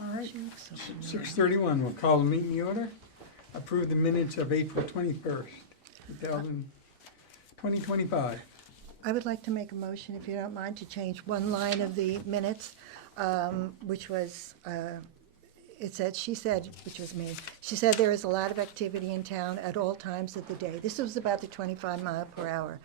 All right, 6:31, we'll call the meeting to order. Approve the minutes of April 21st, 2025. I would like to make a motion, if you don't mind, to change one line of the minutes, which was, it said, she said, which was me, she said there is a lot of activity in town at all times of the day. This was about the 25 mile per hour.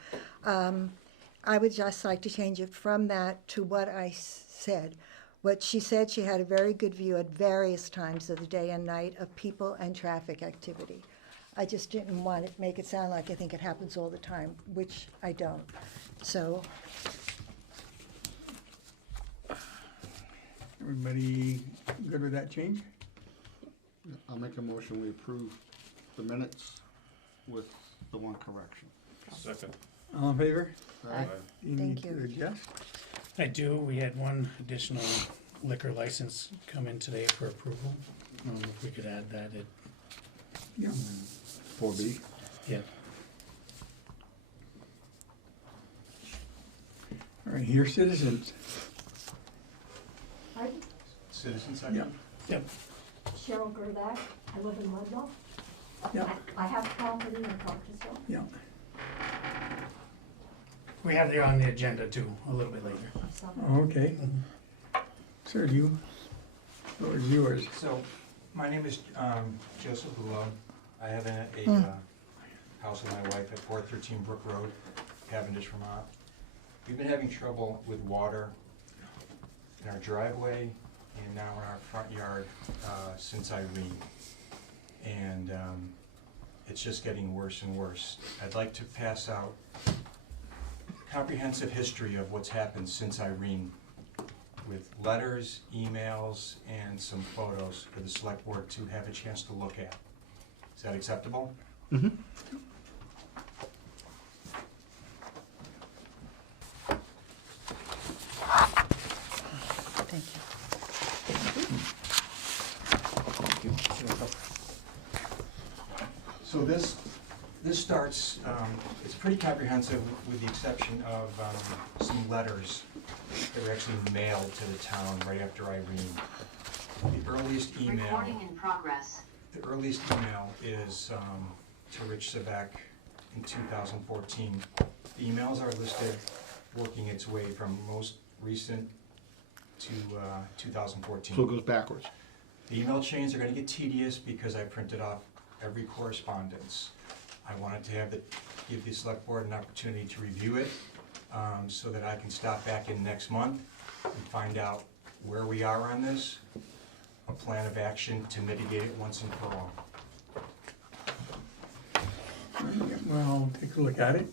I would just like to change it from that to what I said. What she said, she had a very good view at various times of the day and night of people and traffic activity. I just didn't want to make it sound like I think it happens all the time, which I don't. So, Everybody good with that change? I'll make a motion, we approve the minutes with the one correction. Second. All in favor? Aye. Do you Thank need you. to adjust? I do. We had one additional liquor license come in today for approval. If we could add that, Yeah. 4B. yeah. All right, here, citizens. Hi, Citizens, Yeah. Yep. Cheryl Gerdak. I live in Ludlow. Yeah. I have property in Cockeysville. Yeah. We have it on the agenda too, a little bit later. So Okay. Sir, you, what was yours? So, my name is Joseph Lulo. I have a house with my wife at 413 Brook Road, Cavendish, Vermont. We've been having trouble with water in our driveway and now in our front yard since Irene. And it's just getting worse and worse. I'd like to pass out a comprehensive history of what's happened since Irene, with letters, emails, and some photos for the select board to have a chance to look at. Is that acceptable? Mm-hmm. thank you. So this starts, it's pretty comprehensive with the exception of some letters that were actually mailed to the town right after Irene. The earliest email. Recording in progress. The earliest email is to Rich Sevek in 2014. The emails are listed, working its way from most recent to 2014. So it goes backwards. The email chains are going to get tedious because I printed off every correspondence. I wanted to give the select board an opportunity to review it so that I can stop back in next month and find out where we are on this, a plan of action to mitigate it once and for all. Well, take a look at it.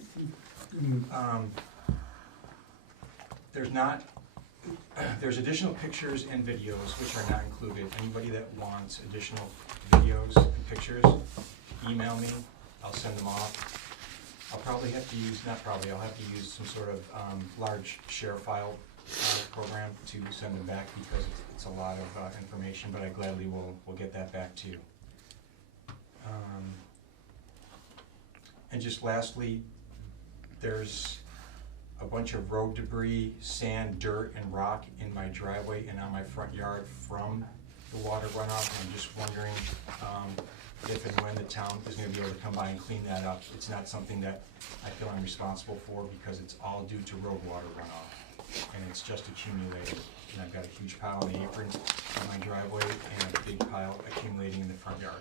There's additional pictures and videos which are not included. Anybody that wants additional videos and pictures, email me, I'll send them off. I'll probably have to use, not probably, I'll have to use some sort of large share file program to send them back because it's a lot of information, but I gladly will get that back to you. And just lastly, there's a bunch of road debris, sand, dirt, and rock in my driveway and on my front yard from the water runoff. I'm just wondering if and when the town is going to be able to come by and clean that up. It's not something that I feel I'm responsible for because it's all due to road water runoff. And it's just accumulated. And I've got a huge pile in the apron on my driveway and a big pile accumulating in the front yard.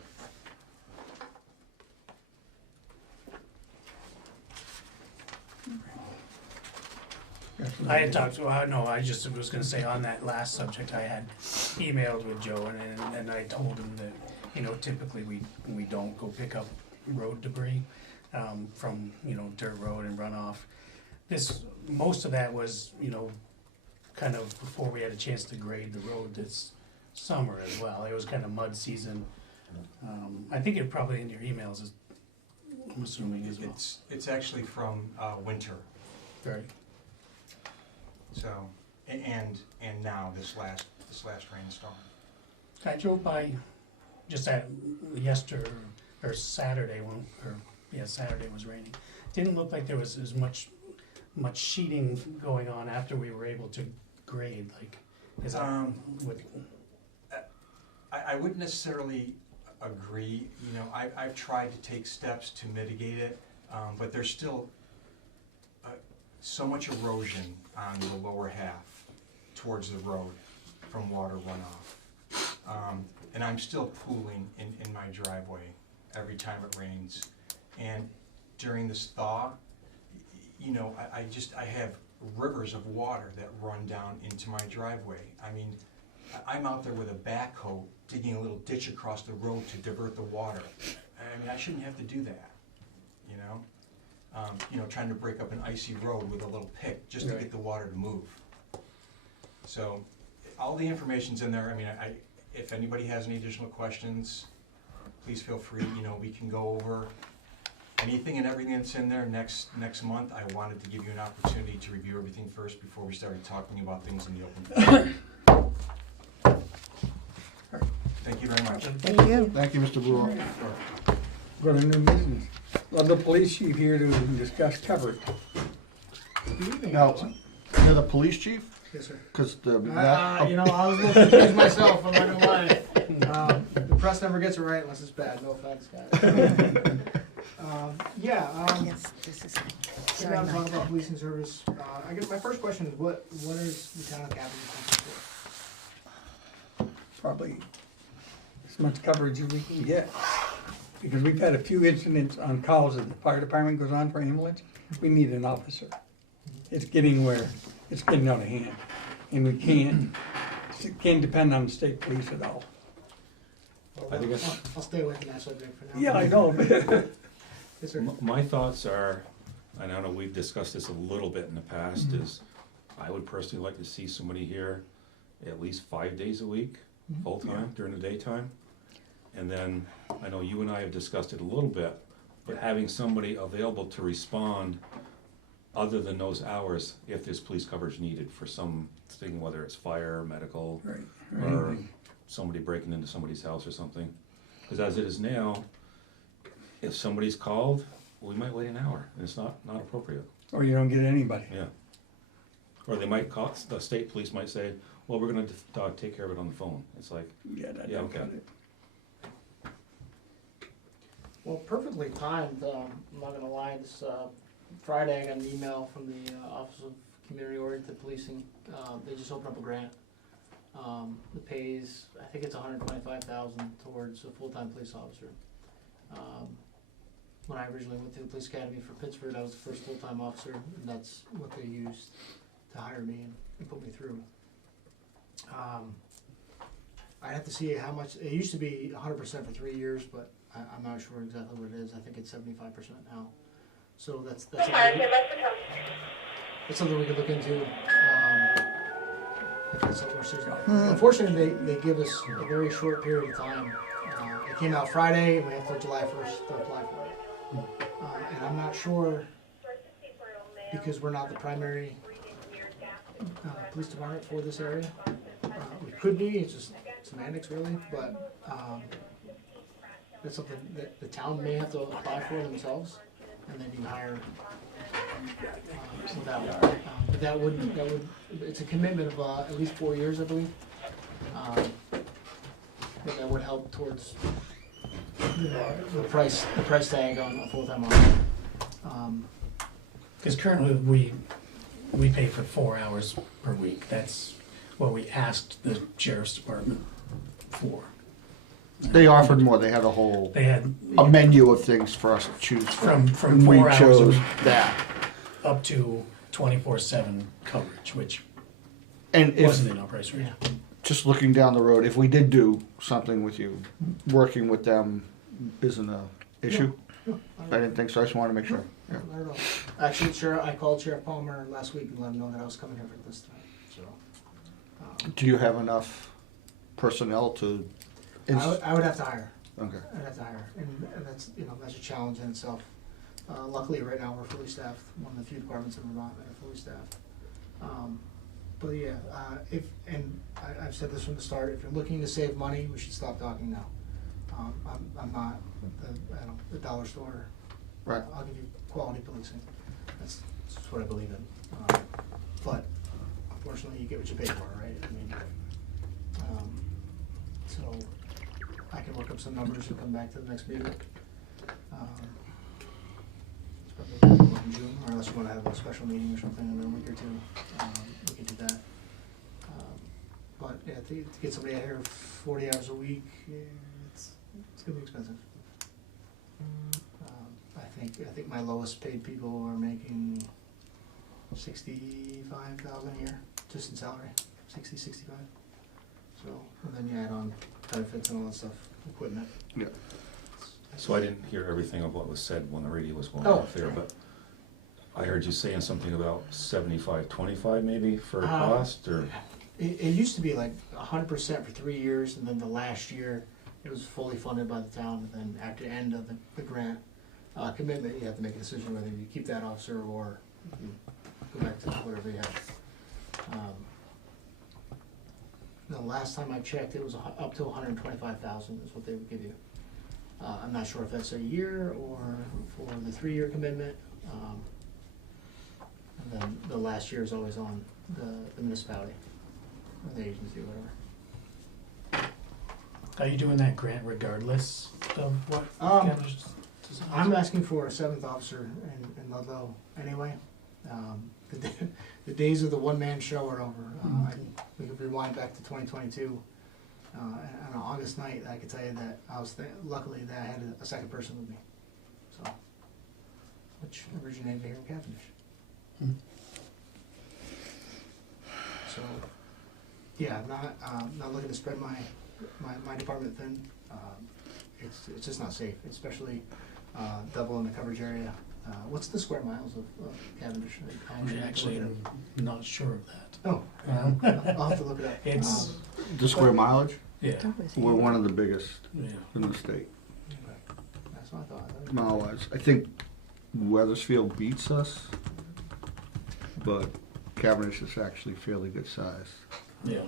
I had talked to, no, I just was gonna say on that last subject, I had emailed with Joe and I told him that, you know, typically we don't go pick up road debris from, you know, dirt road and runoff. Most of that was, you know, kind of before we had a chance to grade the road this summer as well. It was kind of mud season. I think it probably in your emails is, I'm assuming as well. It's actually from winter. Right. So, and now this last rainstorm. I drove by just Saturday Saturday was raining. Didn't look like there was as much sheeting going on after we were able to grade, like, is that what? I wouldn't necessarily agree, you know, I've tried to take steps to mitigate it, but there's still so much erosion on the lower half towards the road from water runoff. And I'm still pooling in my driveway every time it rains. And during this thaw, you know, I have rivers of water that run down into my driveway. I mean, I'm out there with a backhoe digging a little ditch across the road to divert the water. I mean, I shouldn't have to do that, you know? Trying to break up an icy road with a little pick just to get the water to move. So, all the information's in there. I mean, if anybody has any additional questions, please feel free, you know, we can go over anything and everything that's in there next month. I wanted to give you an opportunity to review everything first before we started talking about things in the open. Thank you very much. Thank you. Thank you, Mr. Brewer. Go to new business. Love the police chief here to discuss coverage. Now, you're the police chief? Yes, sir. Because the, I was a little confused myself, I'm not gonna lie. The press never gets it right unless it's bad, no offense, guys. Yes, this is. Sit down and talk about policing service. I guess my first question is, what is the town of Cavendish looking for? Probably as much coverage as we can get. Because we've had a few incidents on calls that the fire department goes on for ambulance. We need an officer. It's getting where it's getting out of hand. And we can't depend on the state police at all. Well, I'll stay away from that subject for now. Yeah, I know. Yes, sir. My thoughts are, and I know we've discussed this a little bit in the past, is I would personally like to see somebody here at least 5 days a week, full-time, during the daytime. And then, I know you and I have discussed it a little bit, but having somebody available to respond other than those hours, if there's police coverage needed for something, whether it's fire, medical, Right. or somebody breaking into somebody's house or something. Because as it is now, if somebody's called, we might wait an hour, and it's not appropriate, Or you don't get anybody. yeah. Or they might call, the state police might say, well, we're gonna take care of it on the phone. It's like, Yeah, that Yeah, don't okay. cut it. Well, perfectly timed, I'm not gonna lie, this, Friday I got an email from the Office of Community Oriented Policing, they just opened up a grant. It pays, I think it's $125,000 towards a full-time police officer. When I originally went to the police academy for Pittsburgh, I was the first full-time officer, and that's what they used to hire me and put me through. I'd have to see how much, it used to be 100% for 3 years, but I'm not sure exactly what it is. I think it's 75% now. So that's something we could look into. If that's something we're serious about. Unfortunately, they give us a very short period of time. It came out Friday, and we have till July 1st to apply for it. And I'm not sure, because we're not the primary police department for this area. We could be, it's just semantics really, but that's something that the town may have to apply for themselves, and then you hire but that would, it's a commitment of at least 4 years, I believe. But that would help towards the price tag on a full-time officer. Because currently we pay for 4 hours per week. That's what we asked the sheriff's department for. they offered more, they had a whole, They had a menu of things for us to choose from. from And 4 we hours chose of- that. up to 24/7 coverage, which And if, wasn't in our price range. just looking down the road, if we did do something with you, working with them isn't a issue? I didn't think so, I just wanted to make sure. Yeah. I don't know. Actually, I called Sheriff Palmer last week and let him know that I was coming here for this time, so. Do you have enough personnel to? I would have to hire. Okay. I'd have to hire, and that's, that's a challenge in itself. Luckily, right now, we're fully staffed, one of the few departments in Vermont that are fully staffed. But yeah, I've said this from the start, if you're looking to save money, we should stop talking now. I'm not the dollar store. Right. I'll give you quality policing, that's what I believe in. But unfortunately, you get what you pay for, right? I mean, so up some numbers and come back to the next meeting. It's probably in June, or unless you wanna have a special meeting or something in a week or two, we can do that. But yeah, to get somebody out here 40 hours a week, yeah, it's gonna be expensive. I think my lowest paid people are making 65,000 a year, just in salary, 60, 65. So, and then you add on benefits and all that stuff, equipment. Yeah. So I didn't hear everything of what was said when the radio was going Oh, off there, but I heard you saying something about 75-25 maybe for cost, or? It used to be like 100% for 3 years, and then the last year, it was fully funded by the town, and then at the end of the grant commitment, you have to make a decision whether you keep that officer or you go back to whatever you have. The last time I checked, it was up to 125,000 is what they would give you. I'm not sure if that's a year or for the 3-year commitment. And then the last year is always on the municipality or the agency, whatever. Are you doing that grant regardless of what Cavendish designs? I'm asking for a 7th officer in Ludlow anyway. The days of the one-man show are over. We could rewind back to 2022. And on August night, I could tell you that I was luckily that I had a second person with me, so which originated here in Cavendish. So, yeah, I'm not looking to spread my department thin. It's just not safe, especially doubling the coverage area. What's the square miles of Cavendish? I'm actually not sure of that. Oh, I'll have to look it up. It's, The square mileage, yeah, we're one of the biggest yeah. in the state, That's what I thought. mile-wise. I think Weathersfield beats us, but Cavendish is actually fairly good size. Yeah.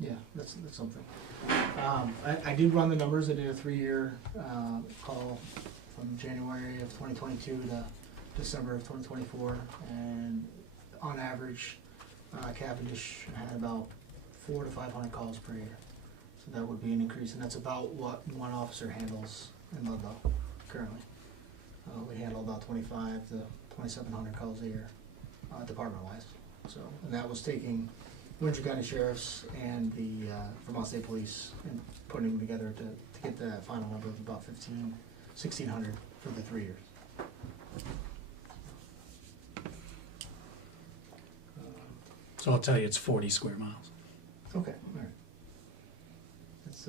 Yeah, that's something. I did run the numbers. I did a 3-year call from January of 2022 to December of 2024, and on average, Cavendish had about 400 to 500 calls per year. So that would be an increase, and that's about what one officer handles in Ludlow currently. We handle about 25 to 2,700 calls a year, department-wise. So, and that was taking Windsor County Sheriff's and the Vermont State Police and putting them together to get that final number of about 1,600 for the 3 years. So I'll tell you, it's 40 square miles. Okay, all right. That's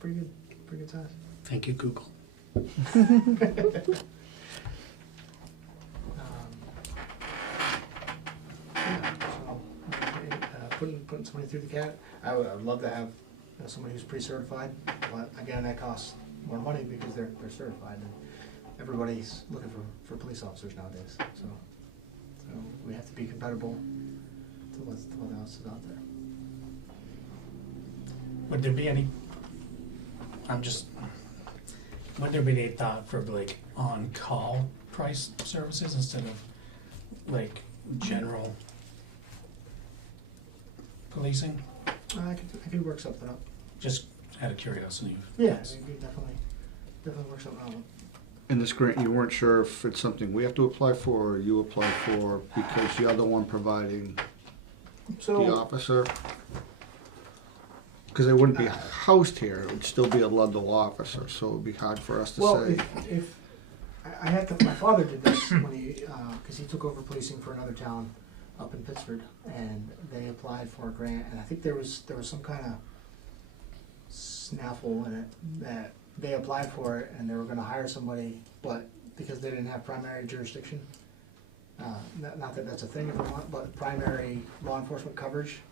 pretty good size. Thank you, Google. Yeah, so, putting somebody through the CAT, I would love to have somebody who's pre-certified, but again, that costs more money because they're certified, and everybody's looking for police officers nowadays, so we have to be compatible to what else is out there. Would there be any, would there be any thought for like on-call price services instead of like general policing? I could work something up. Just out of curiosity. Yeah, we could definitely work something out. In this grant, you weren't sure if it's something we have to apply for or you apply for because you're the one providing the So, officer? Because they wouldn't be housed here, it would still be a Ludlow officer, so it would be hard for us to well, say. if I had to, my father did this when he, because he took over policing for another town up in Pittsford, and they applied for a grant, and I think there was some kind of snaffle in it that they applied for it and they were going to hire somebody, but because they didn't have primary jurisdiction, not that that's a thing in Vermont, but primary law enforcement coverage,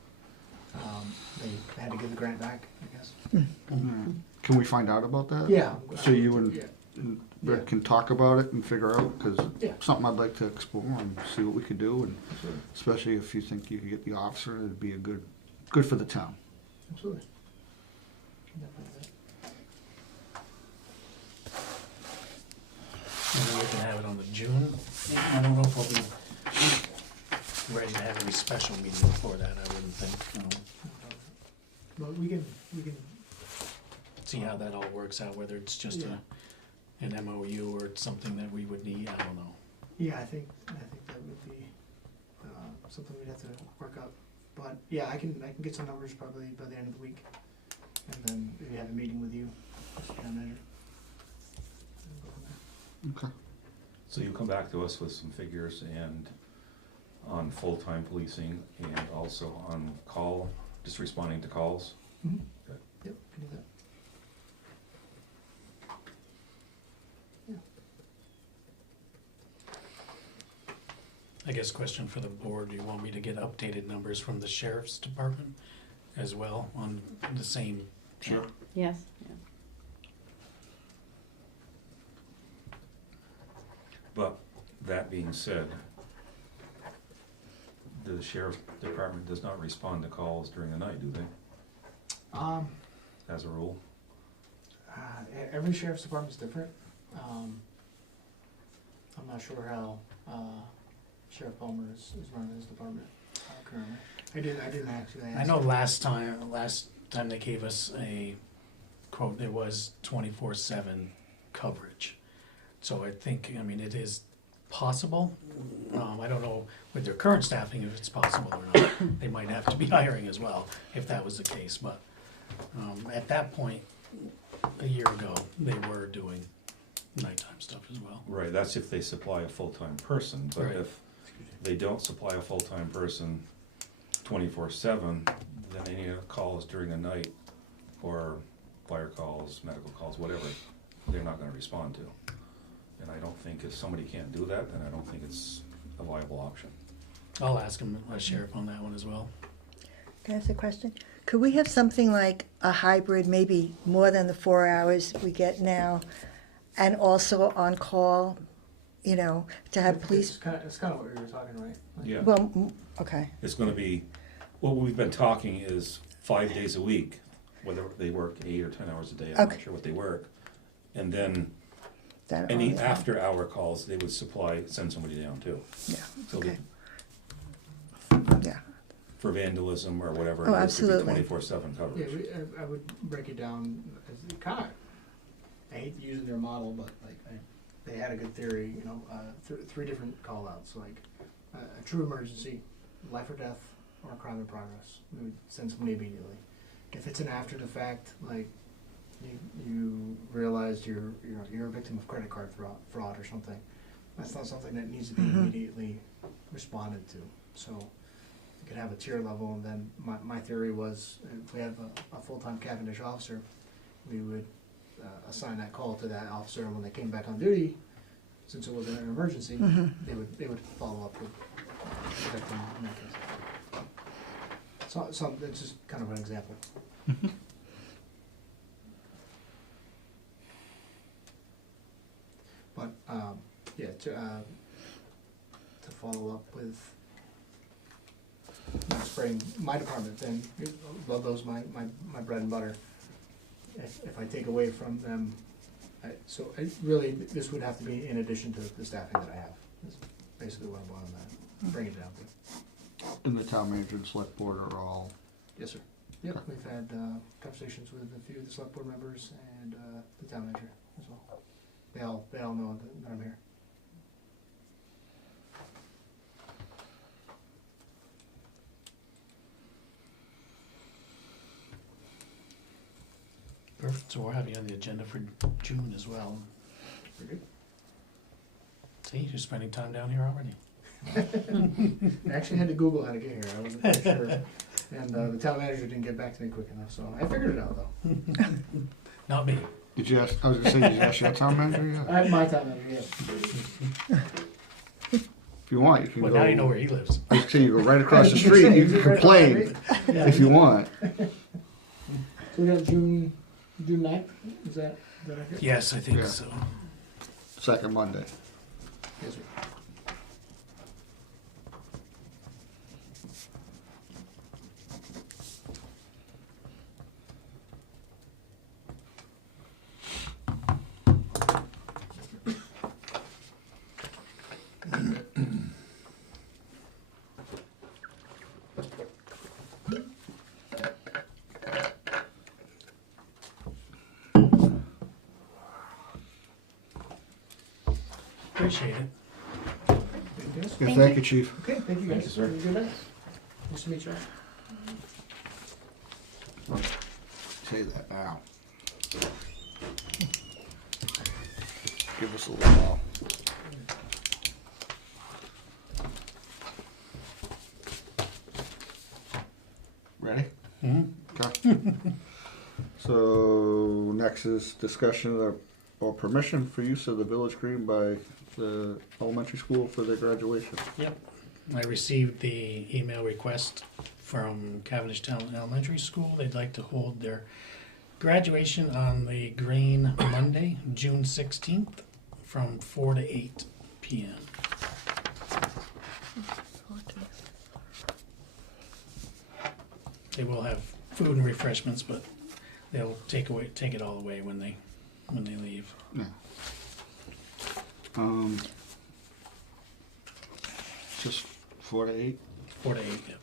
they had to give the grant back, I guess. Can we find out about that? Yeah. So you and Yeah. Rick can talk about it and figure out, because Yeah. something I'd like to explore and see what we could do, and Absolutely. especially if you think you could get the officer, it'd be a good for the town. Absolutely. Definitely. Maybe we can have it on the June meeting. I don't know if we'll be ready to have any special meeting before that, I wouldn't think, no. but we can, See how that all works out, whether it's just Yeah. an MOU or it's something that we would need, I don't know. yeah, I think that would be, something we'd have to work out. But, yeah, I can get some numbers probably by the end of the week, and then maybe have a meeting with you, Mr. Town Manager. And go from there. Okay. So you come back to us with some figures and on full-time policing and also on call, just responding to calls? Mhm. Okay. Yep, can do that. I guess question for the board, do you want me to get updated numbers from the sheriff's department as well on the same? Sure. Yes, yeah. But that being said, the sheriff's department does not respond to calls during the night, do they, as a rule? Every sheriff's department's different. I'm not sure how Sheriff Palmer is running his department currently. I didn't actually ask. I know last time they gave us a quote, it was 24/7 coverage. So I think, I mean, it is possible. I don't know with their current staffing if it's possible or not. They might have to be hiring as well if that was the case, but at that point, a year ago, they were doing nighttime stuff as well. Right, that's if they supply a full-time person, but Right. if they don't supply a full-time person 24/7, then any calls during the night, or fire calls, medical calls, whatever, they're not gonna respond to. And I don't think if somebody can't do that, then I don't think it's a viable option. I'll ask him, sheriff, on that one as well. Can I ask a question? Could we have something like a hybrid, maybe more than the 4 hours we get now, and also on call, you know, to have police? It's kind of what we were talking, right? Like, Yeah, Well, okay, it's gonna be, what we've been talking is 5 days a week, whether they work 8 or 10 hours a day, I'm not Okay. sure what they work. And then that any only- after-hour calls, they would send somebody down too. Yeah, So okay, yeah, for vandalism or whatever, Oh, it is, it'd be absolutely. 24/7 Yeah, coverage. I would break it down as kind of, I hate using their model, but like, they had a good theory, you know, three different call outs, like a true emergency, life or death, or a crime in progress. We would send somebody immediately. If it's an after the fact, like you realized you're a victim of credit card fraud or something, that's not something that needs to be immediately responded to. So you could have a tier level, and then my theory was if we have a full-time Cavendish officer, we would assign that call to that officer, and when they came back on duty, since it wasn't an emergency, they would follow up with the victim in that case. So that's just kind of an example. But yeah, to follow up with not spraying my department thin, those my bread and butter. If I take away from them, really, this would have to be in addition to the staffing that I have. That's basically what I'm boiling that, bring it down to. And the town manager and select board are all, Yes, sir. Yep, we've had conversations with a few of the select board members and the town manager as well. They all know that I'm here. Perfect, so we'll have you on the agenda for June as well. Very good. See, you're spending time down here already. I actually had to Google how to get here. I wasn't quite sure. And the town manager didn't get back to me quick enough, so I figured it out though. Not me. did you ask, I was gonna say, did you ask your town manager yet? I have my town manager, yes. If you want, you can go. Well, now you know where he lives. I was gonna say, you go right across the street, you can complain if you want. So we got June 9th? Is that accurate? Yes, I think Yeah. so. Second Monday. Yes, sir. Appreciate it. Yeah, thank you, chief. Okay, thank you Thank guys. you, sir. Have a good night. Nice to meet you. Say that now. Give us a little while. Ready? Okay. So next is discussion or permission for use of the village green by the elementary school for their graduation. Yep. I received the email request from Cavendish Town Elementary School. They'd like to hold their graduation on the green Monday, June 16th, from 4 to 8 p.m. They will have food and refreshments, but they'll take it all away when they leave. Yeah. Just 4 to 8. 4 to 8, yep.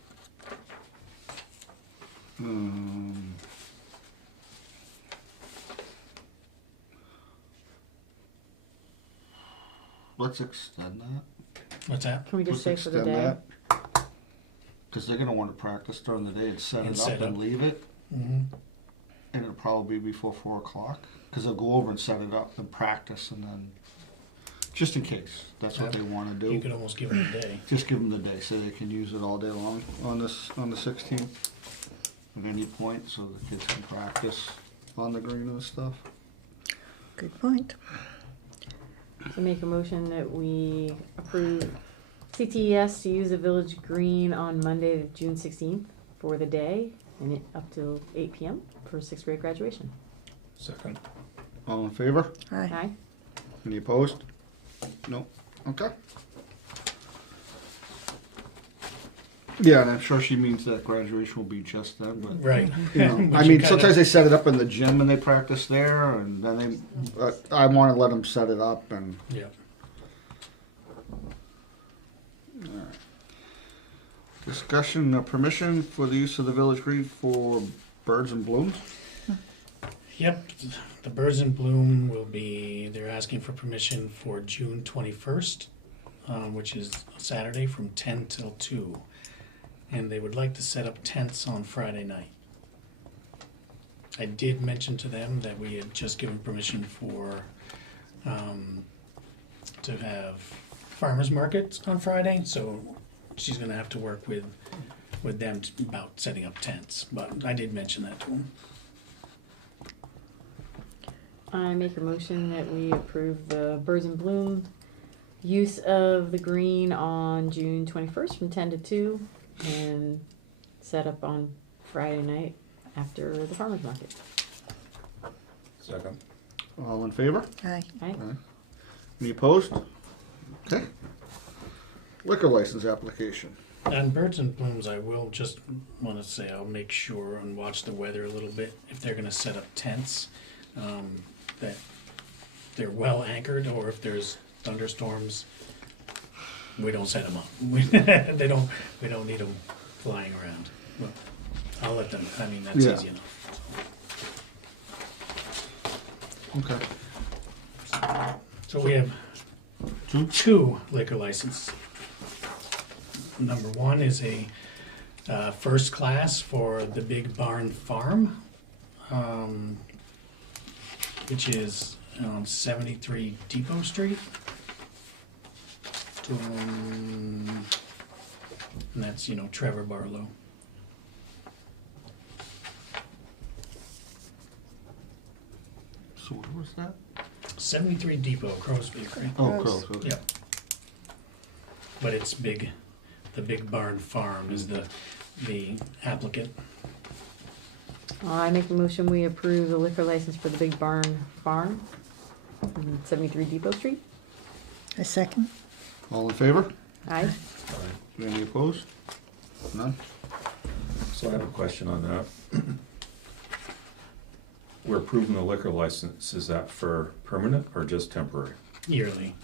Let's extend that. What's that? Can we just Let's say for the extend day? that. Cause they're gonna wanna practice during the day and set And it set up and up. leave it, Mm-hmm. and it'll probably be before 4 o'clock. Cause they'll go over and set it up and practice and then, just in case, that's what they wanna You do. could almost give them a day. Just give them the day so they can use it all day long on the 16th. At any point, so the kids can practice on the green and stuff. Good point. So make a motion that we approve CTES to use the village green on Monday, June 16th for the day and up till 8 p.m. for 6th grade graduation. Second. All in favor? Aye. Aye. Any opposed? No. Okay. Yeah, and I'm sure she means that graduation will be just then, but Right. you know, But I you mean, kinda- sometimes they set it up in the gym and they practice there, and then they. I want to let them set it up and. Yeah. Discussion of permission for the use of the village green for birds and blooms. Yep, the Birds in Bloom will be, they're asking for permission for June 21st, which is Saturday from 10 till 2. And they would like to set up tents on Friday night. I did mention to them that we had just given permission for, to have farmers markets on Friday, so she's gonna have to work with them about setting up tents, but I did mention that to them. I make a motion that we approve the Birds in Bloom use of the green on June 21st from 10 to 2 and set up on Friday night after the farmer's market. Second. All in favor? Aye. Aye. Any opposed? Okay. Liquor license application. On Birds and Blooms, I will just want to say I'll make sure and watch the weather a little bit. If they're going to set up tents, that they're well anchored, or if there's thunderstorms, we don't set them up. We don't need them flying around. But I'll let them. I mean, that's Yeah. easy enough. Okay. So we have two liquor licenses. Number one is a first class for the Big Barn Farm, which is on 73 Depot Street. And that's, Trevor Barlow. So what was that? 73 Depot, Crow's Bakery. Oh, Gross. Crows. Okay. Yep. But it's big. The Big Barn Farm is the applicant. I make a motion we approve the liquor license for the Big Barn Farm on 73 Depot Street. A second? All in favor? Aye. Any opposed? None? So I have a question on that. We're approving the liquor license, is that for permanent or just temporary? Yearly.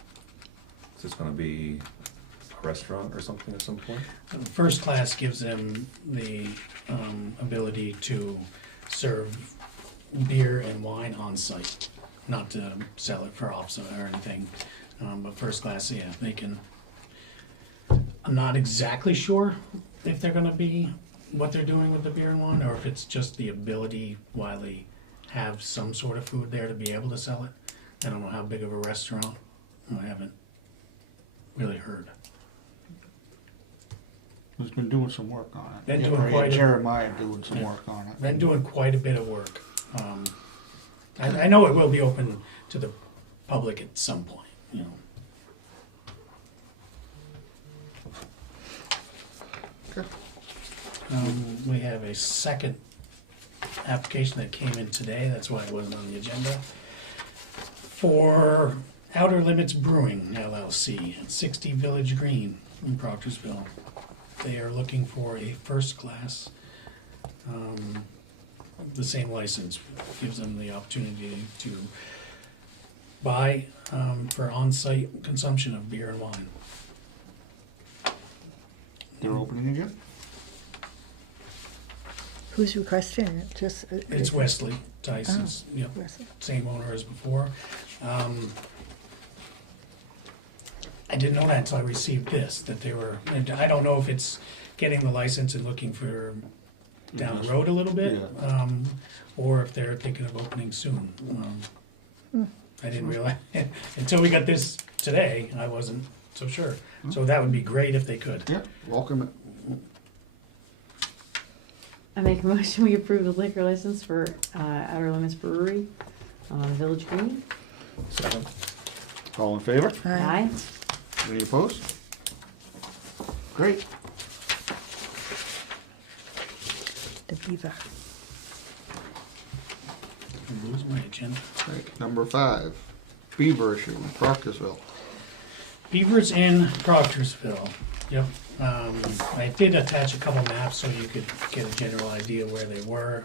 Is this gonna be a restaurant or something at some point? First class gives them the ability to serve beer and wine on site, not to sell it for offsite or anything. But first class, yeah, they can. I'm not exactly sure if they're gonna be, what they're doing with the beer and wine, or if it's just the ability while they have some sort of food there to be able to sell it. I don't know how big of a restaurant, I haven't really heard. Who's been doing some work on it? Been Yeah, doing right, quite a- Jeremiah doing some Yeah. work on it. Been doing quite a bit of work. I know it will be open to the public at some point, you know. Okay. We have a second application that came in today, that's why it wasn't on the agenda, for Outer Limits Brewing LLC at 60 Village Green in Proctorsville. They are looking for a first class, the same license, gives them the opportunity to buy for on-site consumption of beer and wine. They're opening again? Who's requesting it? Just. It's Wesley Tyson's, yep, Wesley. same owner as before. I didn't know that until I received this, that they were, I don't know if it's getting the license and looking for down the road a little bit, or if they're thinking of opening soon. I didn't realize, until we got this today, I wasn't so sure. So that would be great if they could. Yeah, welcome it. I make a motion, we approve the liquor license for Outer Limits Brewery on Village Green. Second. All in favor? Aye. Any opposed? Great. The Beaver. I lose my agenda. Great. Number 5, Beaver issue in Proctorsville. Beavers in Proctorsville, yep. I did attach a couple maps so you could get a general idea where they were.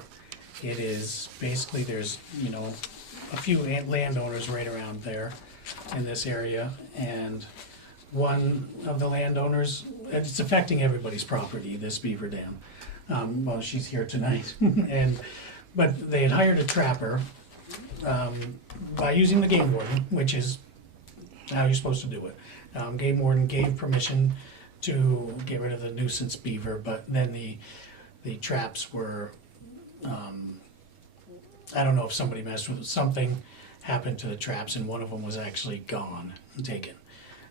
It is, basically, there's, you know, a few landowners right around there in this area, and one of the landowners, it's affecting everybody's property, this beaver dam. Well, she's here tonight, but they had hired a trapper, by using the game warden, which is how you're supposed to do it. Game warden gave permission to get rid of the nuisance beaver, but then the traps were, I don't know if somebody messed with it, something happened to the traps and one of them was actually gone and taken.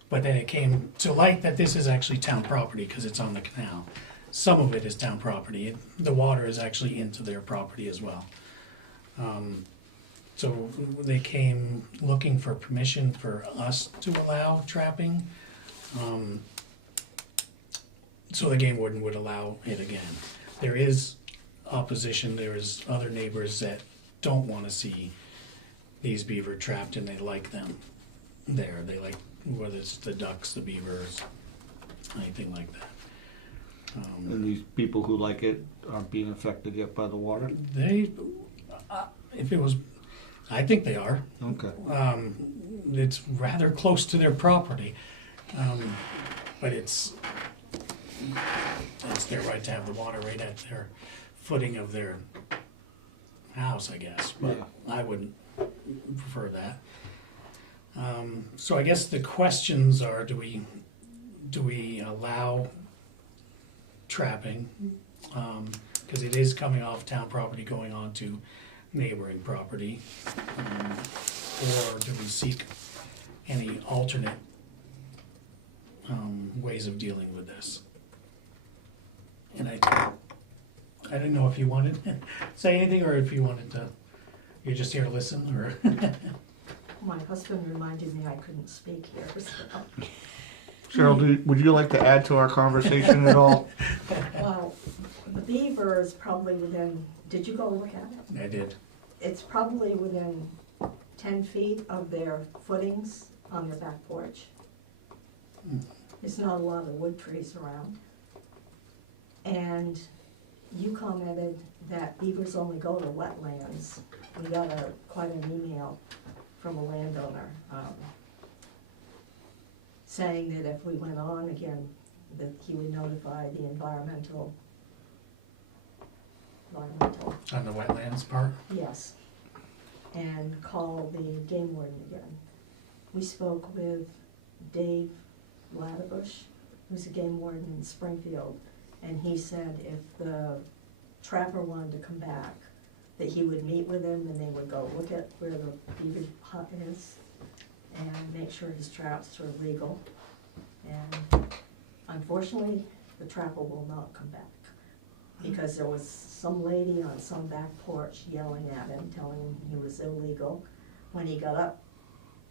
But then it came to light that this is actually town property because it's on the canal. Some of it is town property. The water is actually into their property as well. So they came looking for permission for us to allow trapping. So the game warden would allow it again. There is opposition, there is other neighbors that don't wanna see these beaver trapped and they like them there. They like, whether it's the ducks, the beavers, anything like that. And these people who like it aren't being affected yet by the water? They, if it was, I think they are. Okay. It's rather close to their property, but it's their right to have the water right at their footing of their house, I guess, but I wouldn't prefer that. So I guess the questions are, do we allow trapping? Because it is coming off town property going on to neighboring property. Or do we seek any alternate ways of dealing with this? And I didn't know if you wanted to say anything or if you wanted to, you're just here to listen, or? My husband reminded me I couldn't speak here, so. Cheryl, would you like to add to our conversation at all? Well, the beaver is probably within, did you go look at it? I did. It's probably within 10 feet of their footings on their back porch. There's not a lot of wood trees around. And you commented that beavers only go to wetlands. We got quite an email from a landowner saying that if we went on again, that he would notify the environmental, On the wetlands part? yes, and call the game warden again. we spoke with Dave Latterbush, who's a game warden in Springfield, and he said if the trapper wanted to come back, that he would meet with him and they would go look at where the beaver hut is and make sure his traps are legal. And unfortunately, the trapper will not come back because there was some lady on some back porch yelling at him, telling him he was illegal. When he got up,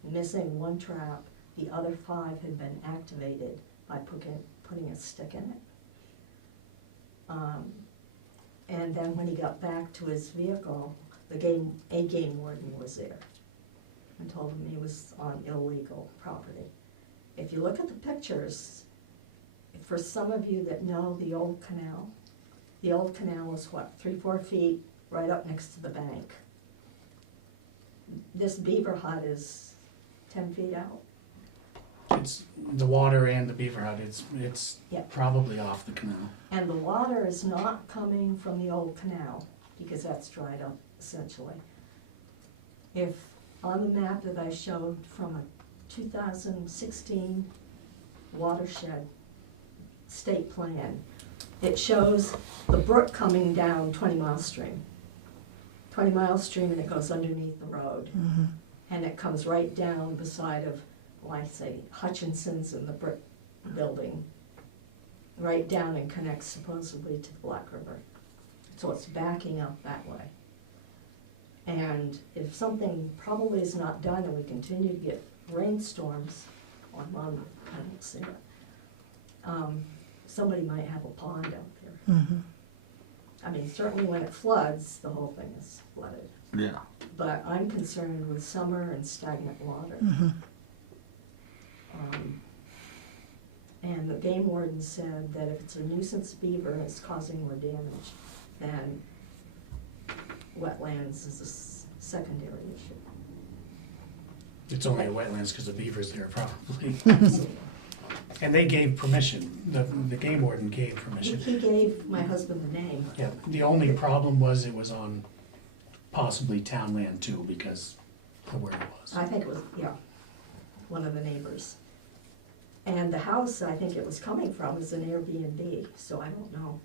missing one trap, the other 5 had been activated by putting a stick in it. And then when he got back to his vehicle, a game warden was there and told him he was on illegal property. If you look at the pictures, for some of you that know the old canal is what, 3-4 feet right up next to the bank. This beaver hut is 10 feet out. It's the water and the beaver hut, it's Yeah. probably off the canal. And the water is not coming from the old canal, because that's dried up, essentially. If, on the map that I showed from a 2016 watershed state plan, it shows the brook coming down 20 Mile Stream. 20 Mile Stream, and it goes underneath the road. And it comes right down beside of, well, I say Hutchinson's and the brick building, right down and connects supposedly to the Black River. So it's backing up that way. And if something probably is not done and we continue to get rainstorms on one, I don't see it, somebody might have a pond out there. I mean, certainly when it floods, the whole thing is flooded. Yeah. But I'm concerned with summer and stagnant water. And the game warden said that if it's a nuisance beaver and it's causing more damage, then wetlands is a secondary issue. It's only a wetlands because the beaver's there probably. And they gave permission, the game warden gave permission. He gave my husband the name. Yeah, the only problem was it was on possibly town land too, because of where it was. I think it was, yeah, one of the neighbors. And the house I think it was coming from is an Airbnb, so I don't know.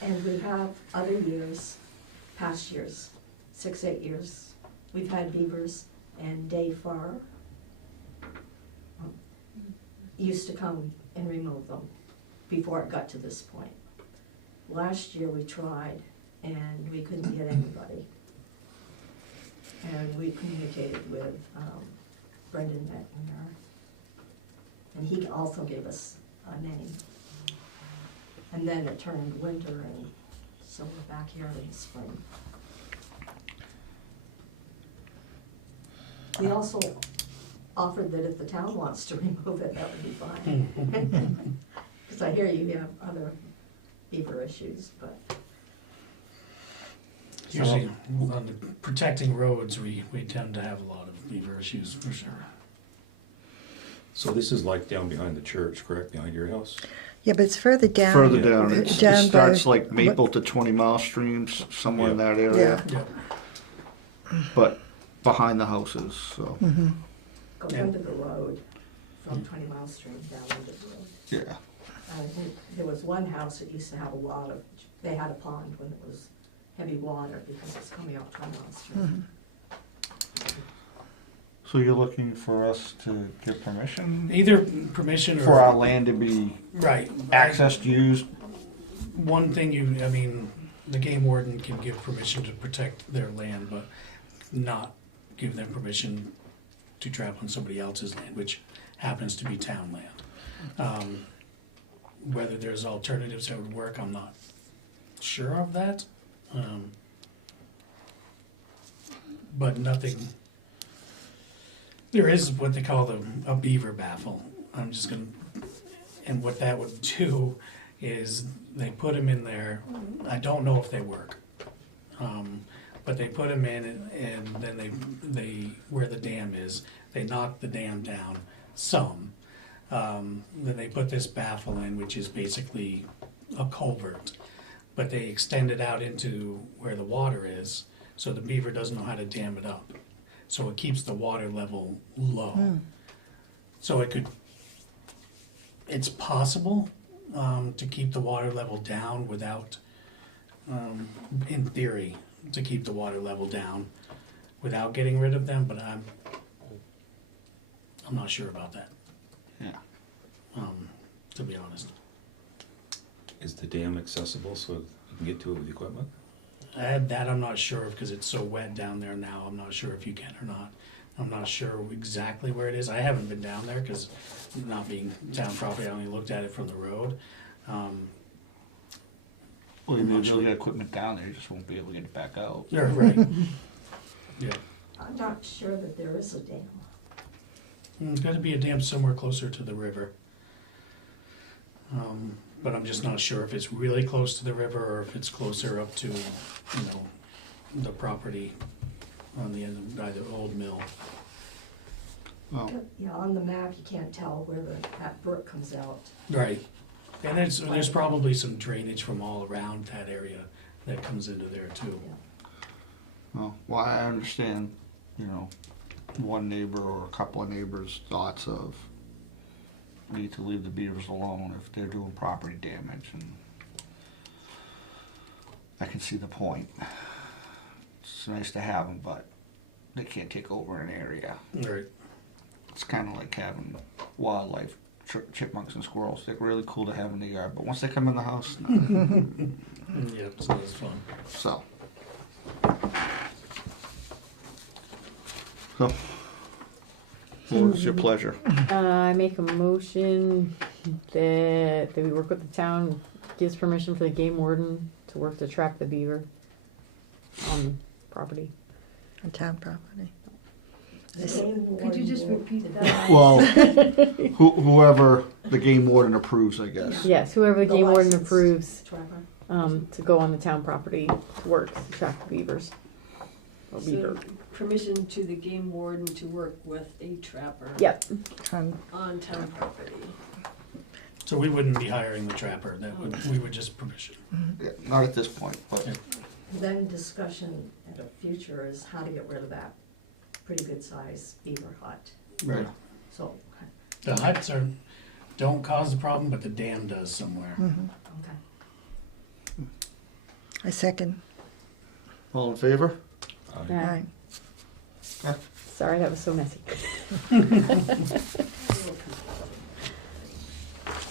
And we have other years, past years, 6, 8 years, we've had beavers, and Dave Farr used to come and remove them before it got to this point. Last year we tried, and we couldn't get anybody. And we communicated with Brendan McNamara, and he also gave us a name. And then it turned winter, and so we're back here in the spring. We also offered that if the town wants to remove it, that would be fine. Because I hear you have other beaver issues, but Usually, on the protecting roads, we tend to have a lot of beaver issues for sure. So this is like down behind the church, correct, behind your house? Yeah, but it's further down. Further down, it Down starts by- like Maple to 20 Mile Streams, somewhere in that area, Yeah. Yeah. but behind the houses, so, goes under the road from 20 Mile Stream down under the road. yeah. There was one house that used to have a lot of, they had a pond when it was heavy water because it's coming up 20 Mile Stream. So you're looking for us to give permission Either permission or. for our land to be Right. accessed, used? One thing the game warden can give permission to protect their land, but not give them permission to trap on somebody else's land, which happens to be town land. Whether there's alternatives that would work, I'm not sure of that. But nothing, there is what they call a beaver baffle. I'm just gonna, and what that would do is they put them in there. I don't know if they work. But they put them in and then they, where the dam is, they knock the dam down some. Then they put this baffle in, which is basically a culvert. But they extend it out into where the water is, so the beaver doesn't know how to dam it up. So it keeps the water level low. So it's possible to keep the water level down without, in theory, to keep the water level down without getting rid of them, but I'm not sure about that, Yeah. to be honest. Is the dam accessible so you can get to it with equipment? That I'm not sure of, because it's so wet down there now. I'm not sure if you can or not. I'm not sure exactly where it is. I haven't been down there because, not being town property, I only looked at it from the road. Well, you may be able to get equipment down there, you just won't be able to get it back out. You're right. Yeah. I'm not sure that there is a dam. There's got to be a dam somewhere closer to the river. But I'm just not sure if it's really close to the river or if it's closer up to, the property on the end by the old mill. Well, Yeah, on the map, you can't tell where that brook comes out. Right. And there's probably some drainage from all around that area that comes into there too. well, I understand, one neighbor or a couple of neighbors' thoughts of need to leave the beavers alone if they're doing property damage, and I can see the point. It's nice to have them, but they can't take over an area. Right. It's kind of like having wildlife, chipmunks and squirrels. They're really cool to have in the yard, but once they come in the house, Yeah, so it's fun. so. What was your pleasure? I make a motion that we work with the town, gives permission for the game warden to work to trap the beaver on the property. On town property. Could you just repeat that? Well, whoever the game warden approves, I guess. Yes, whoever the game warden licensed approves trapper. to go on the town property to work to trap the beavers. Or beaver. So, permission to the game warden to work with a trapper Yep. on town property. So we wouldn't be hiring the trapper. We would just permission. Yeah, not at this point, but Then discussion at a future is how to get rid of that pretty good size beaver hut. right. So, The huts don't cause the problem, but the dam does somewhere. okay. I second. All in favor? Yeah. Sorry, that was so messy.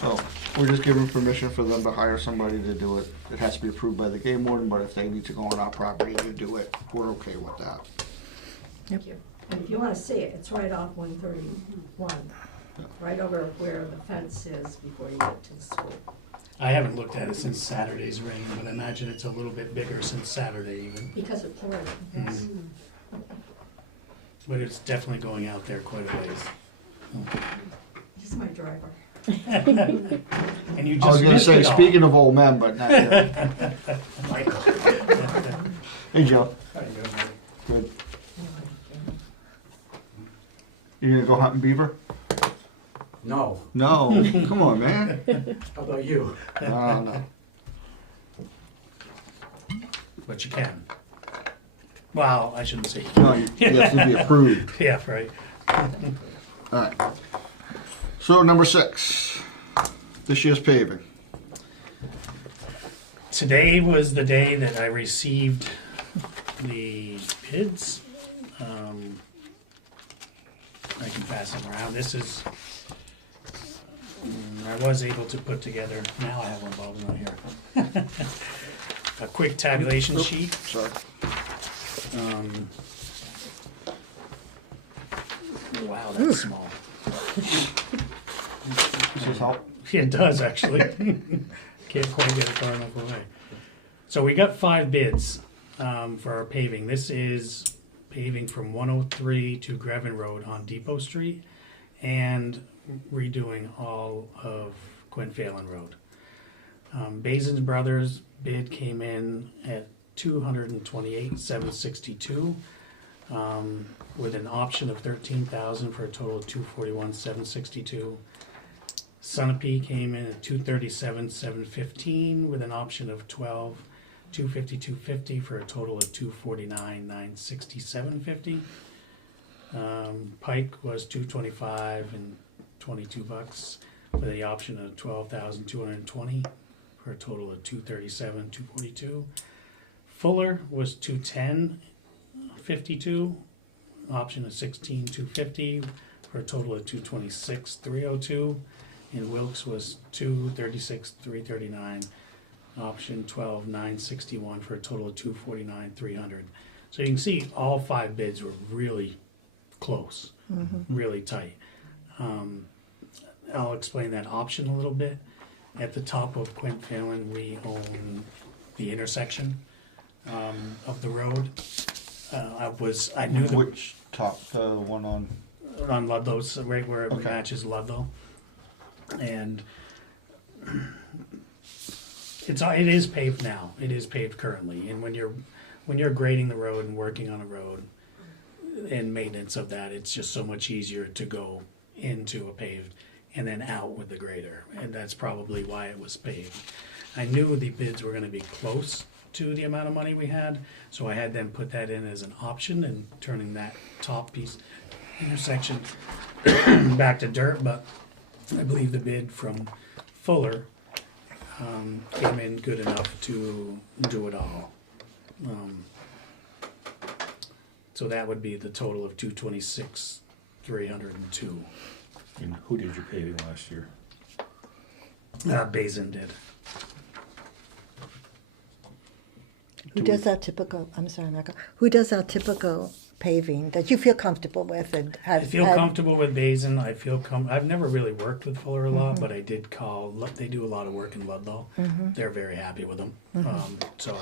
Oh, we're just giving permission for them to hire somebody to do it. It has to be approved by the game warden, but if they need to go on our property to do it, we're okay with that. Thank you. And if you wanna see it, it's right off 131, right over where the fence is before you get to the school. I haven't looked at it since Saturday's rain, but I imagine it's a little bit bigger since Saturday even. Because it poured, yes. But it's definitely going out there quite a ways. He's my driver. And you I was just gonna missed say, it all. speaking of old men, but not yet. Michael. Hey, Joe. Good. You gonna go hunting beaver? No, No, come on, man. how about you? No. But you can. Well, I shouldn't say. No, you have to be approved. Yeah, right. Alright. So, number 6, this year's paving. Today was the day that I received the bids. I can pass them around. This is, I was able to put together, now I have one, Bob's not here. A quick tabulation sheet. Sorry. Wow, that's small. Does this help? It does, actually. Can't quite get it far enough away. So we got 5 bids for our paving. This is paving from 103 to Grevin Road on Depot Street and redoing all of Quinn Phelan Road. Bazins Brothers bid came in at $228,762 with an option of $13,000 for a total of $241,762. Sunapee came in at $237,715 with an option of $12,000 $250 for a total of $249,967.50. Pike was $225 and $22 with the option of $12,220 for a total of $237,242. Fuller was $210.52, option of $16,250 for a total of $226,302. And Wilkes was $236,339, option $12,961 for a total of $249,300. So you can see all 5 bids were really close, really tight. I'll explain that option a little bit. At the top of Quint Phelan, we own the intersection of the road. I knew the Which top, one on? Ludlow's, right where it Okay. matches Ludlow, and it is paved now. It is paved currently, and when you're grading the road and working on a road and maintenance of that, it's just so much easier to go into a paved and then out with the grader, and that's probably why it was paved. I knew the bids were going to be close to the amount of money we had, so I had them put that in as an option and turning that top piece intersection back to dirt, but I believe the bid from Fuller came in good enough to do it all. So that would be the total of $226,302. And who did your paving last year? Basin did. Who does our typical, I'm sorry, Michael, who does our typical paving that you feel comfortable with and I have feel had- comfortable with Basin. I've never really worked with Fuller a lot, but I did call. They do a lot of work in Ludlow. They're very happy with them. So